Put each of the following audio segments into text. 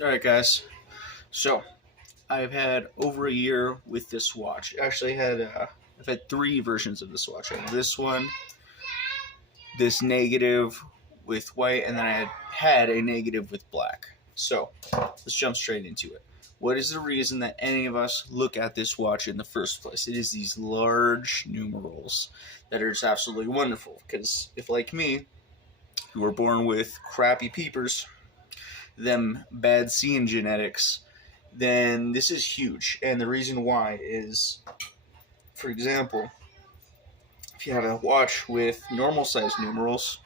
Alright guys, so I've had over a year with this watch. Actually I've had three versions of this watch. I have this one, this negative with white, and then I had a negative with black. So let's jump straight into it. What is the reason that any of us look at this watch in the first place? It is these large numerals that are just absolutely wonderful. Because if, like me, you were born with crappy peepers, them bad seeing genetics, then this is huge. And the reason why is, for example, if you have a watch with normal size numerals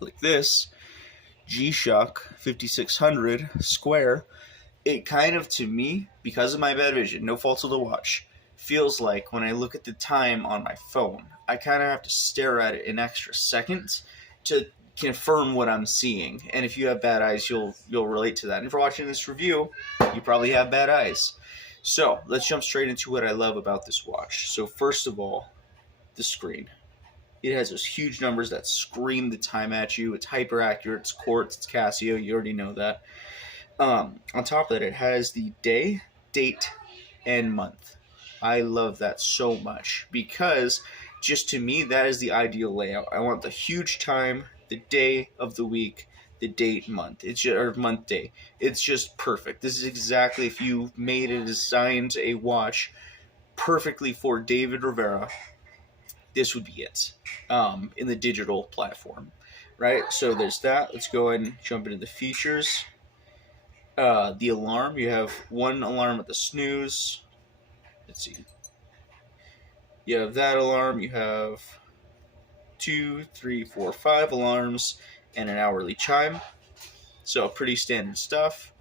like this, G-Shock 5600 square, it kind of, to me, because of my bad vision, no fault of the watch, feels like when I look at the time on my phone, I kind of have to stare at it an extra second to confirm what I'm seeing. And if you have bad eyes, you'll relate to that. And if you're watching this review, you probably have bad eyes. So let's jump straight into what I love about this watch. So first of all, the screen. It has those huge numbers that scream the time at you. It's hyper accurate. It's quartz. It's Casio. You already know that. On top of that, it has the day, date, and month. I love that so much because just to me, that is the ideal layout. I want the huge time, the day of the week, the date, month. It's just, or month, day. It's just perfect. This is exactly, if you made and designed a watch perfectly for David Rivera, this would be it in the digital platform, right? So there's that. Let's go ahead and jump into the features. The alarm, you have one alarm at the snooze. Let's see. You have that alarm. You have 2, 3, 4, 5 alarms and an hourly chime. So pretty standard stuff.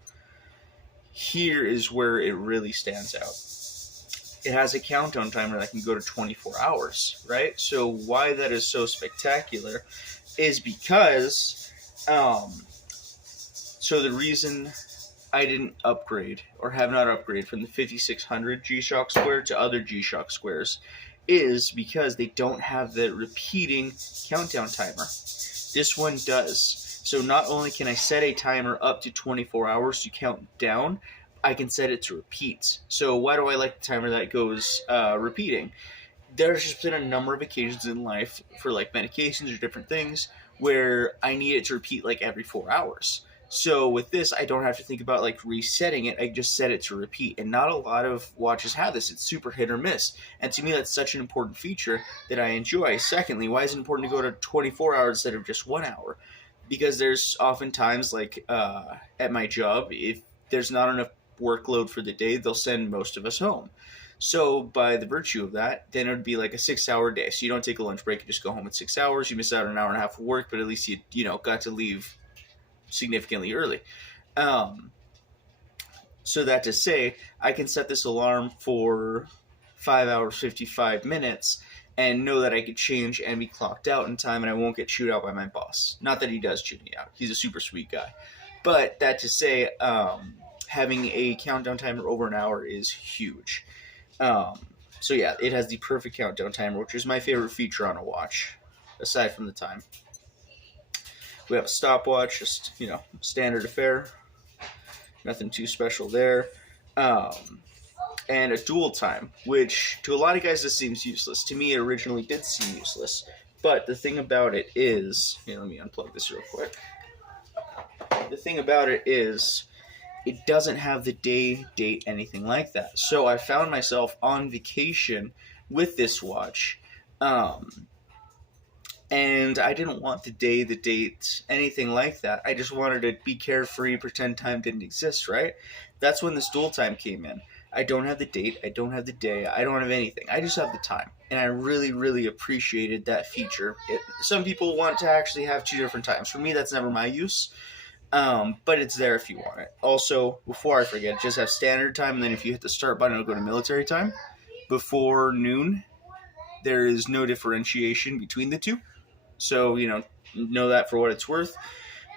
Here is where it really stands out. It has a countdown timer that can go to 24 hours, right? So why that is so spectacular is because, so the reason I didn't upgrade or have not upgraded from the 5600 G-Shock Square to other G-Shock Squares is because they don't have the repeating countdown timer. This one does. So not only can I set a timer up to 24 hours to count down, I can set it to repeat. So why do I like the timer that goes repeating? There's just been a number of occasions in life for like medications or different things where I need it to repeat like every 4 hours. So with this, I don't have to think about like resetting it. I just set it to repeat. And not a lot of watches have this. It's super hit or miss. And to me, that's such an important feature that I enjoy. Secondly, why is it important to go to 24 hours instead of just 1 hour? Because there's oftentimes like at my job, if there's not enough workload for the day, they'll send most of us home. So by the virtue of that, then it would be like a 6-hour day. So you don't take a lunch break, you just go home at 6 hours. You miss out on an hour and a half of work, but at least you got to leave significantly early. So that to say, I can set this alarm for 5 hours, 55 minutes, and know that I could change and be clocked out in time, and I won't get chewed out by my boss. Not that he does chew me out. He's a super sweet guy. But that to say, having a countdown timer over an hour is huge. So yeah, it has the perfect countdown timer, which is my favorite feature on a watch, aside from the time. We have a stopwatch, just, standard affair. Nothing too special there. And a dual time, which to a lot of guys this seems useless. To me, it originally did seem useless. But the thing about it is, let me unplug this real quick. The thing about it is, it doesn't have the day, date, anything like that. So I found myself on vacation with this watch. And I didn't want the day, the date, anything like that. I just wanted to be carefree, pretend time didn't exist, right? That's when this dual time came in. I don't have the date, I don't have the day, I don't have anything. I just have the time. And I really, really appreciated that feature. Some people want to actually have two different times. For me, that's never my use. But it's there if you want it. Also, before I forget, just have standard time, and then if you hit the start button, it'll go to military time. Before noon, there is no differentiation between the two. So, know that for what it's worth.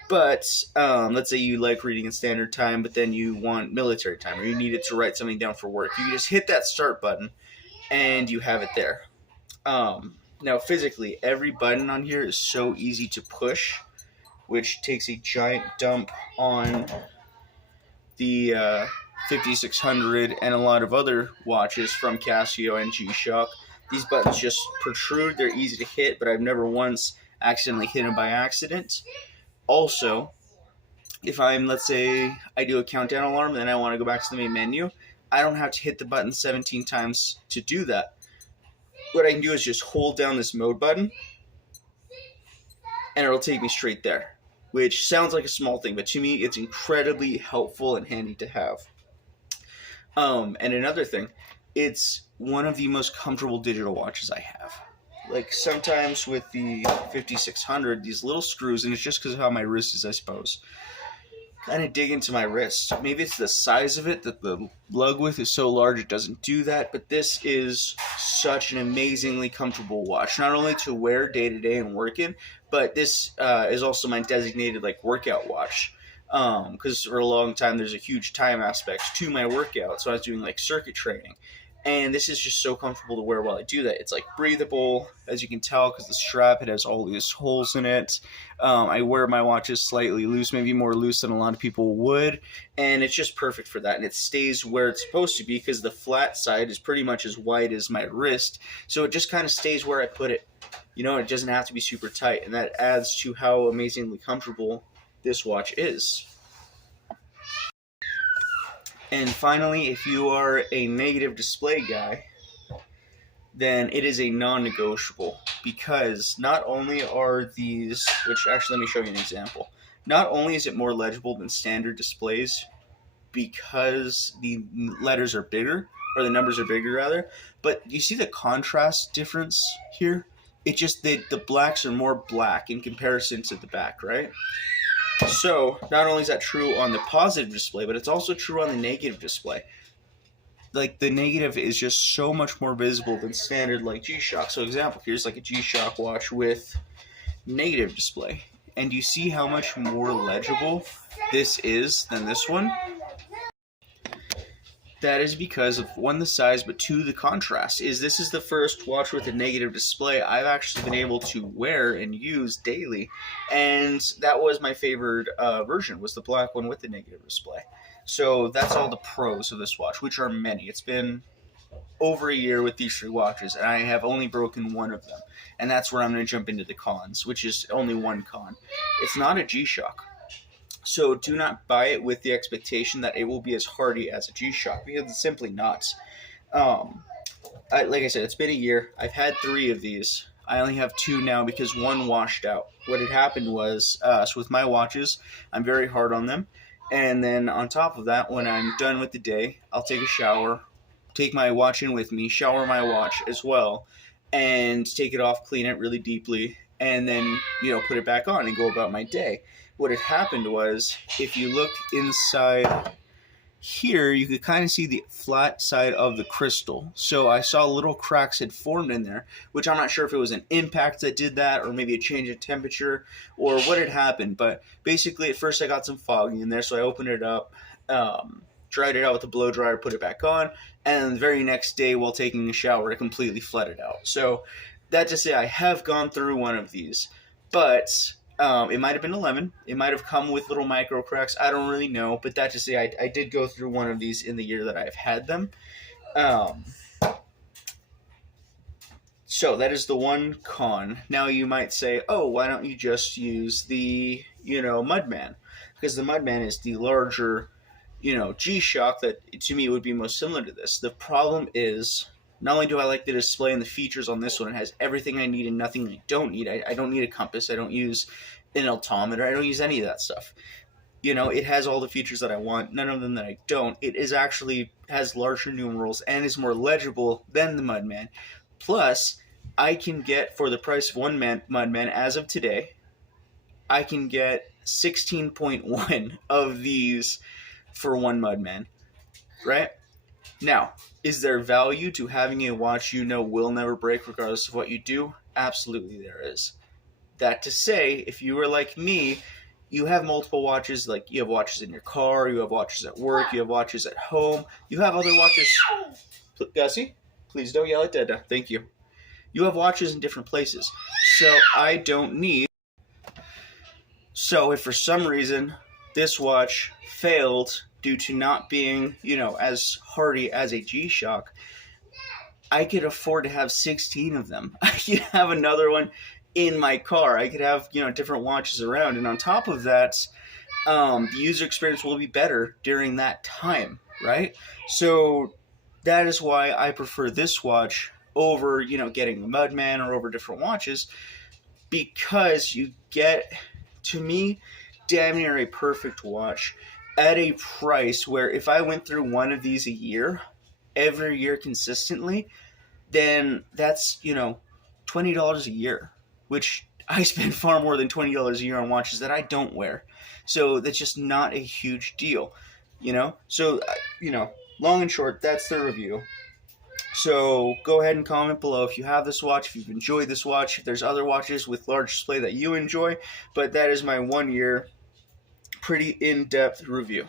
But let's say you like reading in standard time, but then you want military time, or you need it to write something down for work. You just hit that start button, and you have it there. Now, physically, every button on here is so easy to push, which takes a giant dump on the 5600 and a lot of other watches from Casio and G-Shock. These buttons just protrude, they're easy to hit, but I've never once accidentally hit them by accident. Also, if I'm, let's say, I do a countdown alarm and then I want to go back to the main menu, I don't have to hit the button 17 times to do that. What I can do is just hold down this mode button and it'll take me straight there, which sounds like a small thing, but to me it's incredibly helpful and handy to have. And another thing, it's one of the most comfortable digital watches I have. Like sometimes with the 5600, these little screws, and it's just because of how my wrist is, I suppose, kind of dig into my wrist. Maybe it's the size of it, that the lug width is so large it doesn't do that, but this is such an amazingly comfortable watch, not only to wear day to day and work in, but this is also my designated like workout watch. Because for a long time there's a huge time aspect to my workout, so I was doing like circuit training, and this is just so comfortable to wear while I do that. It's like breathable, as you can tell, because the strap, it has all these holes in it. I wear my watches slightly loose, maybe more loose than a lot of people would, and it's just perfect for that. And it stays where it's supposed to be because the flat side is pretty much as wide as my wrist, so it just kind of stays where I put it. You know, it doesn't have to be super tight, and that adds to how amazingly comfortable this watch is. And finally, if you are a negative display guy, then it is a non-negotiable, because not only are these, which actually let me show you an example, not only is it more legible than standard displays because the letters are bigger, or the numbers are bigger rather, but you see the contrast difference here? It just, the blacks are more black in comparison to the back, right? So, not only is that true on the positive display, but it's also true on the negative display. Like, the negative is just so much more visible than standard, like G-Shock. So, example, here's like a G-Shock watch with negative display. And you see how much more legible this is than this one? That is because of, one, the size, but two, the contrast. This is the first watch with a negative display I've actually been able to wear and use daily, and that was my favorite version, was the black one with the negative display. So that's all the pros of this watch, which are many. It's been over a year with these three watches, and I have only broken one of them, and that's where I'm going to jump into the cons, which is only one con. It's not a G-Shock. So do not buy it with the expectation that it will be as hardy as a G-Shock, because it's simply not. Like I said, it's been a year. I've had 3 of these. I only have 2 now because one washed out. What had happened was, so with my watches, I'm very hard on them. And then on top of that, when I'm done with the day, I'll take a shower, take my watch in with me, shower my watch as well, and take it off, clean it really deeply, and then, put it back on and go about my day. What had happened was, if you looked inside here, you could kind of see the flat side of the crystal. So I saw little cracks had formed in there, which I'm not sure if it was an impact that did that, or maybe a change in temperature, or what had happened. But basically, at first I got some fogging in there, so I opened it up, dried it out with a blow dryer, put it back on, and the very next day while taking a shower, it completely flooded out. So that to say, I have gone through one of these, but it might have been a lemon. It might have come with little micro cracks. I don't really know, but that to say, I did go through one of these in the year that I've had them. So that is the one con. Now you might say, oh, why don't you just use the, Mudman? Because the Mudman is the larger, G-Shock that to me would be most similar to this. The problem is, not only do I like the display and the features on this one, it has everything I need and nothing I don't need. I don't need a compass. I don't use an altimeter. I don't use any of that stuff. It has all the features that I want, none of them that I don't. It is actually has larger numerals and is more legible than the Mudman. Plus, I can get, for the price of one Mudman as of today, I can get 16.1 of these for one Mudman, right? Now, is there value to having a watch will never break regardless of what you do? Absolutely there is. That to say, if you are like me, you have multiple watches, like you have watches in your car, you have watches at work, you have watches at home, you have other watches. Gussie, please don't yell at Dada. Thank you. You have watches in different places. So I don't need. So if for some reason this watch failed due to not being, as hardy as a G-Shock, I could afford to have 16 of them. I could have another one in my car. I could have, different watches around. And on top of that, the user experience will be better during that time, right? So that is why I prefer this watch over, getting the Mudman or over different watches, because you get, to me, damn near a perfect watch at a price where if I went through one of these a year, every year consistently, then that's, $20 a year, which I spend far more than $20 a year on watches that I don't wear. So that's just not a huge deal, So, long and short, that's the review. So go ahead and comment below if you have this watch, if you've enjoyed this watch, if there's other watches with large display that you enjoy. But that is my 1 year pretty in-depth review.